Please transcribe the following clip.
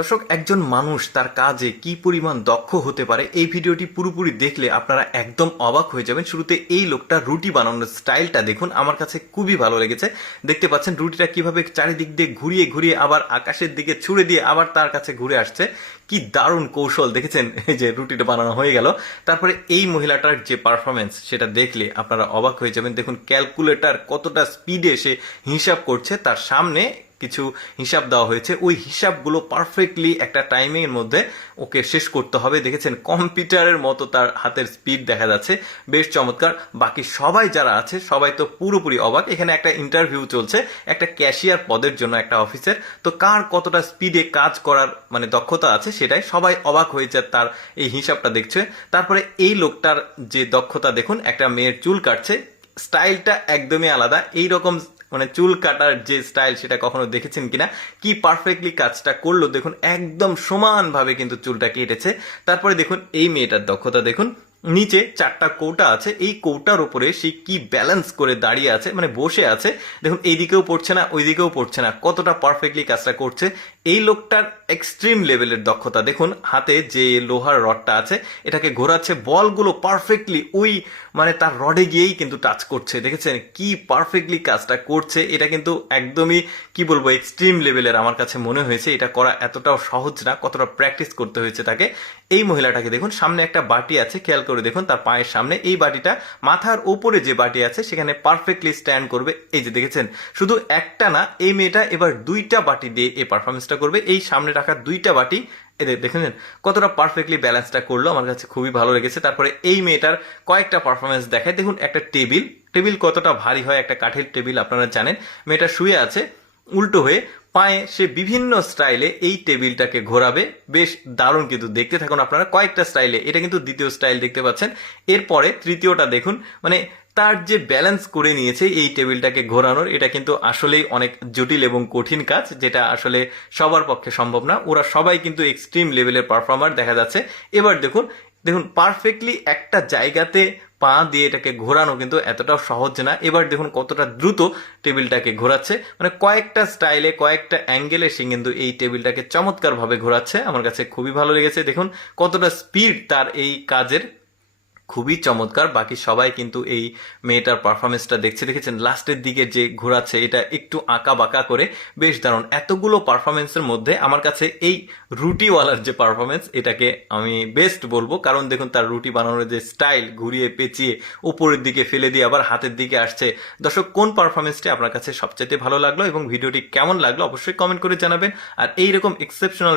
দর্শক, একজন মানুষ তার কাজে কি পরিমাণ দক্ষ হতে পারে এই ভিডিওটি পুরোপুরি দেখলে আপনারা একদম অবাক হয়ে যাবেন। শুরুতে এই লোকটা রুটি বানানোর স্টাইলটা দেখুন, আমার কাছে খুবই ভালো লেগেছে। দেখতে পাচ্ছেন রুটিটা কিভাবে চারিদিক দিয়ে ঘুরিয়ে ঘুরিয়ে আবার আকাশের দিকে ছুড়ে দিয়ে আবার তার কাছে ঘুরে আসছে। কি দারুণ কৌশল দেখেছেন, এই যে রুটিটা বানানো হয়ে গেল। তারপরে এই মহিলাটার যে পারফরমেন্স সেটা দেখলে আপনারা অবাক হয়ে যাবেন। দেখুন ক্যালকুলেটর কতটা স্পিডে সে হিসাব করছে, তার সামনে কিছু হিসাব দেওয়া হয়েছে, ওই হিসাবগুলো পারফেক্টলি একটা টাইমের মধ্যে ওকে শেষ করতে হবে। দেখেছেন কম্পিউটারের মতো তার হাতের স্পিড দেখা যাচ্ছে, বেশ চমৎকার। বাকি সবাই যারা আছে সবাই তো পুরোপুরি অবাক। এখানে একটা ইন্টারভিউ চলছে একটা ক্যাশিয়ার পদের জন্য একটা অফিসের, তো কার কতটা স্পিডে কাজ করার দক্ষতা আছে সেটাই সবাই অবাক হয়েছে তার এই হিসাবটা দেখছে। তারপরে এই লোকটার যে দক্ষতা দেখুন, একটা মেয়ের চুল কাটছে, স্টাইলটা একদমই আলাদা। এই রকম চুল কাটার যে স্টাইল সেটা কখনো দেখেছেন কিনা, কি পারফেক্টলি কাজটা করলো দেখুন, একদম সমানভাবে কিন্তু চুলটা কেটেছে। তারপরে দেখুন এই মেয়েটার দক্ষতা দেখুন, নিচে 4টা কৌটা আছে, এই কৌটার উপরে সে কি ব্যালেন্স করে দাঁড়িয়ে আছে, বসে আছে। দেখুন এইদিকেও পড়ছে না ওইদিকেও পড়ছে না, কতটা পারফেক্টলি কাজটা করছে। এই লোকটার এক্সট্রিম লেভেলের দক্ষতা দেখুন, হাতে যে লোহার রডটা আছে এটাকে ঘোরাচ্ছে, বলগুলো পারফেক্টলি ওই তার রডে গিয়েই কিন্তু টাচ করছে। দেখেছেন কি পারফেক্টলি কাজটা করছে। এটা কিন্তু একদমই কি বলবো এক্সট্রিম লেভেলের আমার কাছে মনে হয়েছে। এটা করা এতটাও সহজ না, কতটা প্র্যাকটিস করতে হয়েছে তাকে। এই মহিলাটাকে দেখুন, সামনে একটা বাটি আছে, খেয়াল করে দেখুন তার পায়ের সামনে এই বাটিটা, মাথার উপরে যে বাটি আছে সেখানে পারফেক্টলি স্ট্যান্ড করবে। এই যে দেখেছেন, শুধু একটা না, এই মেয়েটা এবার 2টা বাটি দিয়ে এই পারফরমেন্সটা করবে। এই সামনে রাখা 2টা বাটি এদের দেখেছেন কতটা পারফেক্টলি ব্যালেন্সটা করলো, আমার কাছে খুবই ভালো লেগেছে। তারপরে এই মেয়েটার কয়েকটা পারফরমেন্স দেখায়। দেখুন একটা টেবিল কতটা ভারী হয়, একটা কাঠের টেবিল আপনারা জানেন। মেয়েটা শুয়ে আছে উল্টো হয়ে, পায়ে সে বিভিন্ন স্টাইলে এই টেবিলটাকে ঘোরাবে। বেশ দারুণ কিন্তু, দেখতে থাকুন আপনারা কয়েকটা স্টাইলে। এটা কিন্তু দ্বিতীয় স্টাইল দেখতে পাচ্ছেন। এরপরে তৃতীয়টা দেখুন, তার যে ব্যালেন্স করে নিয়েছে এই টেবিলটাকে ঘোরানোর, এটা কিন্তু আসলেই অনেক জটিল এবং কঠিন কাজ, যেটা আসলে সবার পক্ষে সম্ভব না। ওরা সবাই কিন্তু এক্সট্রিম লেভেলের পারফর্মার দেখা যাচ্ছে। এবার দেখুন দেখুন পারফেক্টলি একটা জায়গাতে পা দিয়ে এটাকে ঘোরানো কিন্তু এতটাও সহজ না। এবার দেখুন কতটা দ্রুত টেবিলটাকে ঘোরাচ্ছে, কয়েকটা স্টাইলে কয়েকটা অ্যাঙ্গেলে সে কিন্তু এই টেবিলটাকে চমৎকার ভাবে ঘোরাচ্ছে। আমার কাছে খুবই ভালো লেগেছে। দেখুন কতটা স্পিড তার এই কাজের, খুবই চমৎকার। বাকি সবাই কিন্তু এই মেয়েটার পারফরমেন্সটা দেখছে। দেখেছেন লাস্টের দিকে যে ঘোরাচ্ছে এটা একটু আঁকা বাঁকা করে, বেশ দারুণ। এতগুলো পারফরমেন্সের মধ্যে আমার কাছে এই রুটিওয়ালার যে পারফরমেন্স এটাকে আমি বেস্ট বলবো। কারণ দেখুন তার রুটি বানানোর যে স্টাইল, ঘুরিয়ে পেঁচিয়ে উপরের দিকে ফেলে দিয়ে আবার হাতের দিকে আসছে। দর্শক, কোন পারফরমেন্সটি আপনার কাছে সবচেয়ে ভালো লাগলো এবং ভিডিওটি কেমন লাগলো অবশ্যই কমেন্ট করে জানাবেন। আর এইরকম এক্সেপশনাল